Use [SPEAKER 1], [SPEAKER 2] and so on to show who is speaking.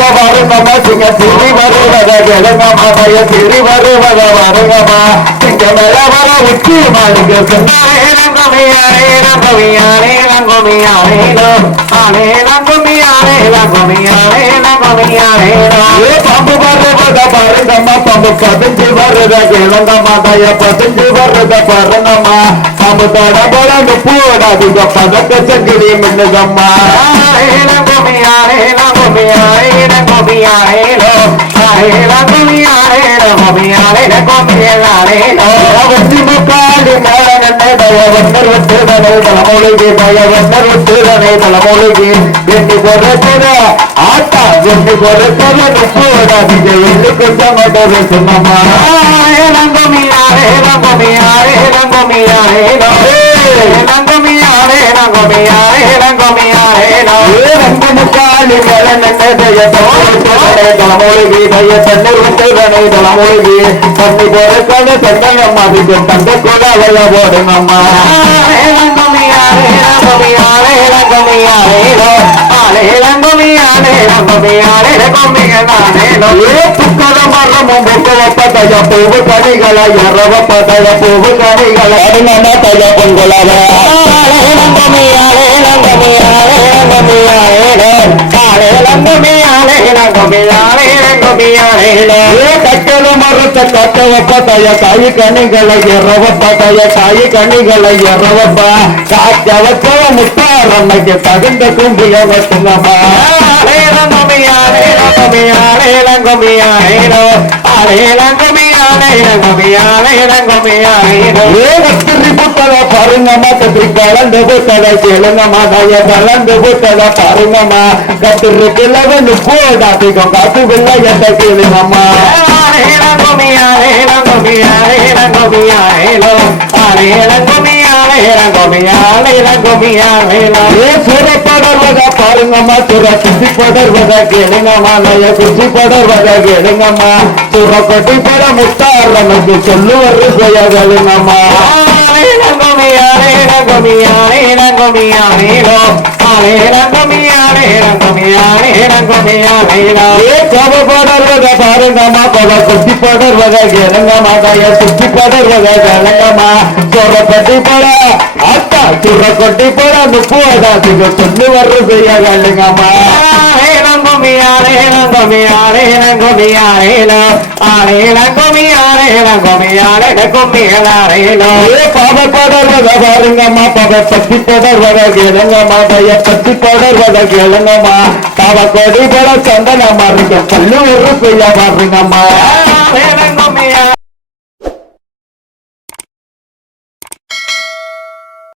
[SPEAKER 1] வருவத வருங்கம்மா சிங்க சிரி வருவத கிழங்கம்மா பய சிரி வருவத வருங்கம்மா சிங்க மேல வர உச்சி மாளிகை
[SPEAKER 2] சொன்னாரே ரங்கமியாரே ரங்கமியாரே ரங்கமியாரே ஆனே ரங்கமியாரே ரங்கமியாரே ரங்கமியாரே
[SPEAKER 1] ஏ பம்பு வருவத பாருங்கம்மா பம்பு பதிஞ்சு வருத கிழங்கம்மா தய பதிஞ்சு வருத பாருங்கம்மா பம்பு தட போல பூடாதிக பதக்க சங்கிலி
[SPEAKER 2] दुनिया रे लो आरे ला दुनिया रे लो भमिया रे न कोमिया रे लो
[SPEAKER 1] अवसि मुकाले नन्न दया वन्दर वत्ते दने तलमोलिगे दया वन्दर वत्ते दने तलमोलिगे ಎಲ್ಲಿ ಕೊರತೆನ ಆಟ ಎಲ್ಲಿ ಕೊರತೆನ ನುಪ್ಪುವುದಾಗಿದೆ ಎಲ್ಲಿ ಕೊಟ್ಟ ಮಟರು ಸುಮ್ಮಮ್ಮ
[SPEAKER 2] ನಂಗೊಮಿಯಾರೆ ನಂಗೊಮಿಯಾರೆ ನಂಗೊಮಿಯಾರೆ ನಂಗೊಮಿಯಾರೆ ನಂಗೊಮಿಯಾರೆ ನಂಗೊಮಿಯಾರೆ ನಂಗೊಮಿಯಾರೆ
[SPEAKER 1] ನಂಗೊಮಿಯಾರೆ ரங்கமுக்காலி மேலனடைய தலைமொழிகி பய தண்ணீர் விட்டுதனை தலைமொழிகி தண்ணி பொறுத்தத தண்டனம் அதுக்கு தந்த கூட அவைய போடுங்கம்மா பூவு கனிகளை இரவ பதய பூவு கனிகளை மரத்த கட்ட பதய காய் கனிகளை இரவ பதய காய் கனிகளை இரவப்ப வச்சவ முத்தாரம்மைக்கு தகுந்த கும்பிய வச்சுங்கம்மா ஏகத்திரி புத்தக பாருங்கம்மா கத்திரி கலந்து புத்தக கேளுங்கம்மா தய கலந்து புத்தக பாருங்கம்மா. கத்திரி கிழவன் போடாதிகம் காத்து வெள்ளையத்தை கேளுங்கம்மா. பாருங்கம்மா சுர குச்சி படர்வத கேளுங்கம்மா நய குச்சி படர்வத கேளுங்கம்மா. சுர கொட்டி பட
[SPEAKER 2] முத்தாரனுக்கு சொல்லுவர் செய்யகளுங்கம்மா
[SPEAKER 1] ஏ கோப படர்வத பாருங்கம்மா கொல குச்சி படர்வத கேளுங்கம்மா நய குச்சி படர்வத கேளுங்கம்மா. கொட்டி பட அத்தா கொட்டி பட ஏ பாவ
[SPEAKER 2] படர்வத
[SPEAKER 1] பாருங்கம்மா பவ பத்தி படர்வத கேளுங்கம்மா பய பத்தி படர்வத கேளுங்கம்மா பாவ கொடி பட சந்தனமா இருக்கு பல்லு ஒரு பெய்ய பாருங்கம்மா.